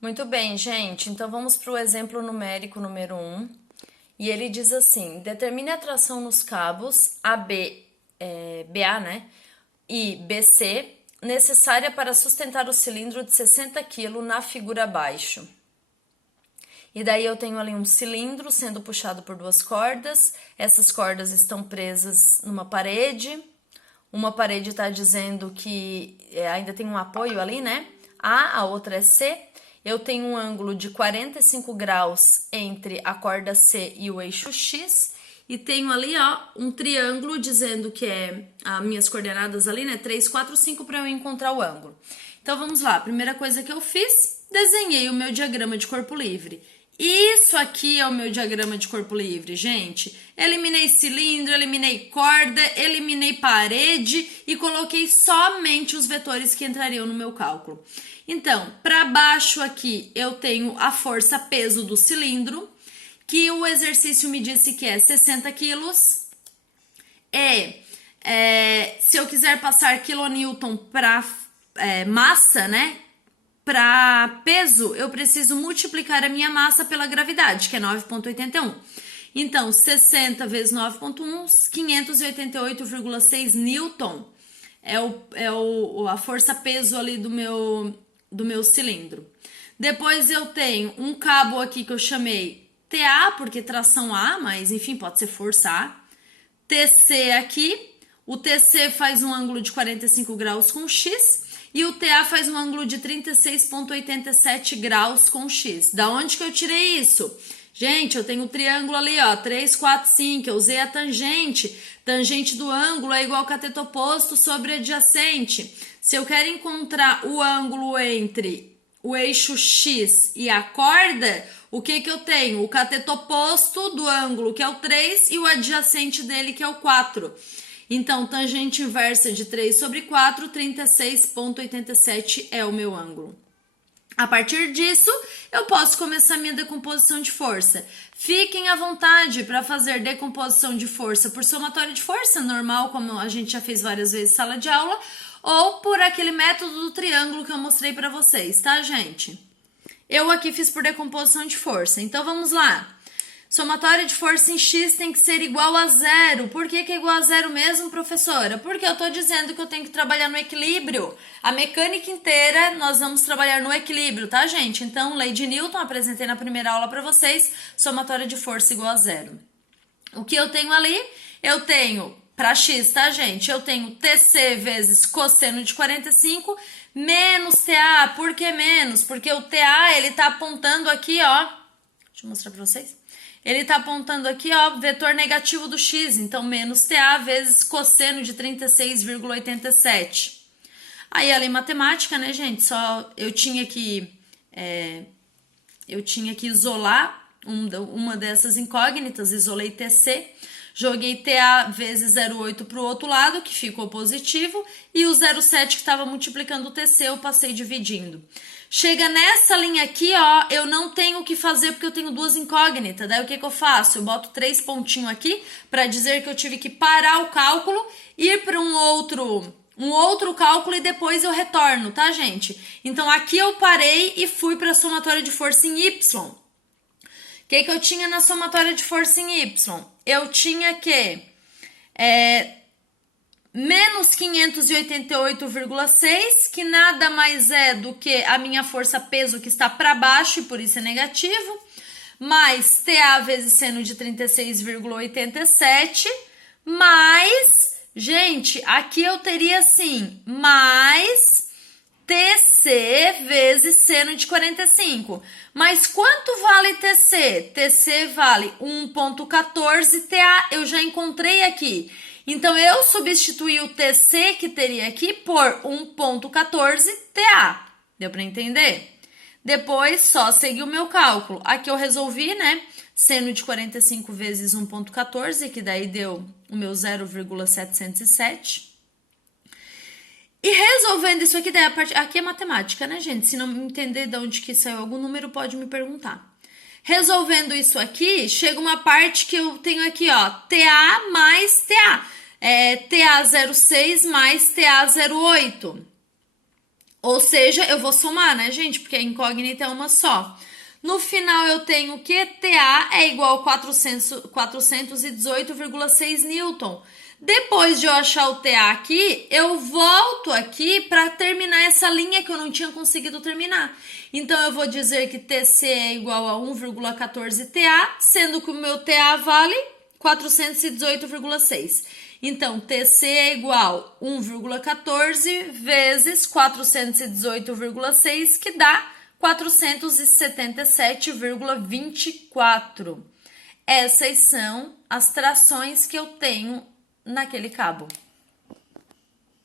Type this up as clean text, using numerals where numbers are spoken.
Muito bem, gente. Então vamos para o exemplo numérico número 1. E ele diz assim: determine a tração nos cabos AB, BA, né? E BC, necessária para sustentar o cilindro de 60 kg na figura abaixo. E daí eu tenho ali um cilindro sendo puxado por duas cordas. Essas cordas estão presas numa parede. Uma parede está dizendo que ainda tem um apoio ali, né? A outra é C. Eu tenho um ângulo de 45 graus entre a corda C e o eixo X. E tenho ali, ó, um triângulo dizendo que é as minhas coordenadas ali, né? 3, 4, 5 para eu encontrar o ângulo. Então vamos lá. A primeira coisa que eu fiz, desenhei o meu diagrama de corpo livre. Isso aqui é o meu diagrama de corpo livre, gente. Eliminei cilindro, eliminei corda, eliminei parede e coloquei somente os vetores que entrariam no meu cálculo. Então, para baixo aqui eu tenho a força peso do cilindro, que o exercício me disse que é 60 quilos. Se eu quiser passar quilonewton para massa, né? Para peso, eu preciso multiplicar a minha massa pela gravidade, que é 9,81. Então, 60 vezes 9,1, 588,6 newton é a força-peso ali do meu cilindro. Depois eu tenho um cabo aqui que eu chamei TA, porque tração A, mas enfim, pode ser força A. TC aqui, o TC faz um ângulo de 45 graus com X. E o TA faz um ângulo de 36,87 graus com X. Da onde que eu tirei isso? Gente, eu tenho o triângulo ali, ó, 3, 4, 5. Eu usei a tangente. Tangente do ângulo é igual ao cateto oposto sobre adjacente. Se eu quero encontrar o ângulo entre o eixo X e a corda, o que que eu tenho? O cateto oposto do ângulo, que é o 3, e o adjacente dele, que é o 4. Então, tangente inversa de 3 sobre 4, 36,87 é o meu ângulo. A partir disso, eu posso começar minha decomposição de força. Fiquem à vontade para fazer decomposição de força por somatório de força, normal, como a gente já fez várias vezes em sala de aula, ou por aquele método do triângulo que eu mostrei para vocês, tá, gente? Eu aqui fiz por decomposição de força. Então, vamos lá. Somatório de força em X tem que ser igual a zero. Por que é igual a zero mesmo, professora? Porque eu estou dizendo que eu tenho que trabalhar no equilíbrio. A mecânica inteira nós vamos trabalhar no equilíbrio, tá, gente? Então, lei de Newton, apresentei na primeira aula para vocês, somatório de força igual a zero. O que eu tenho ali? Eu tenho, para X, tá, gente? Eu tenho TC vezes cosseno de 45 menos TA. Por que menos? Porque o TA, ele tá apontando aqui, ó. Deixa eu mostrar para vocês. Ele tá apontando aqui, ó, vetor negativo do x, então menos TA vezes cosseno de 36,87. Aí, a lei matemática, né, gente, só eu tinha que isolar uma dessas incógnitas, isolei TC, joguei TA vezes 0,8 para o outro lado, que ficou positivo, e o 0,7 que estava multiplicando o TC, eu passei dividindo. Chega nessa linha aqui, ó, eu não tenho o que fazer porque eu tenho duas incógnitas. Daí o que eu faço? Eu boto 3 pontinhos aqui para dizer que eu tive que parar o cálculo, ir para um outro cálculo e depois eu retorno, tá, gente? Então aqui eu parei e fui para a somatória de força em Y. O que eu tinha na somatória de força em Y? Eu tinha que menos 588,6, que nada mais é do que a minha força-peso que está para baixo e por isso é negativo, mais TA vezes seno de 36,87, mais, gente, aqui eu teria assim, mais TC vezes seno de 45. Mas quanto vale TC? TC vale 1,14, TA eu já encontrei aqui. Então, eu substituí o TC que teria aqui por 1,14 TA. Deu para entender? Depois, só seguir o meu cálculo. Aqui eu resolvi, né? Seno de 45 vezes 1,14, que daí deu o meu 0,707. E resolvendo isso aqui, daí aqui é matemática, né, gente? Se não entender de onde que saiu algum número, pode me perguntar. Resolvendo isso aqui, chega uma parte que eu tenho aqui, ó, TA mais TA. TA06 mais TA08. Ou seja, eu vou somar, né, gente? Porque a incógnita é uma só. No final, eu tenho que TA é igual a 418,6 newton. Depois de eu achar o TA aqui, eu volto aqui para terminar essa linha que eu não tinha conseguido terminar. Então, eu vou dizer que TC é igual a 1,14 TA, sendo que o meu TA vale 418,6. Então, TC é igual a 1,14 vezes 418,6, que dá 477,24. Essas são as trações que eu tenho naquele cabo.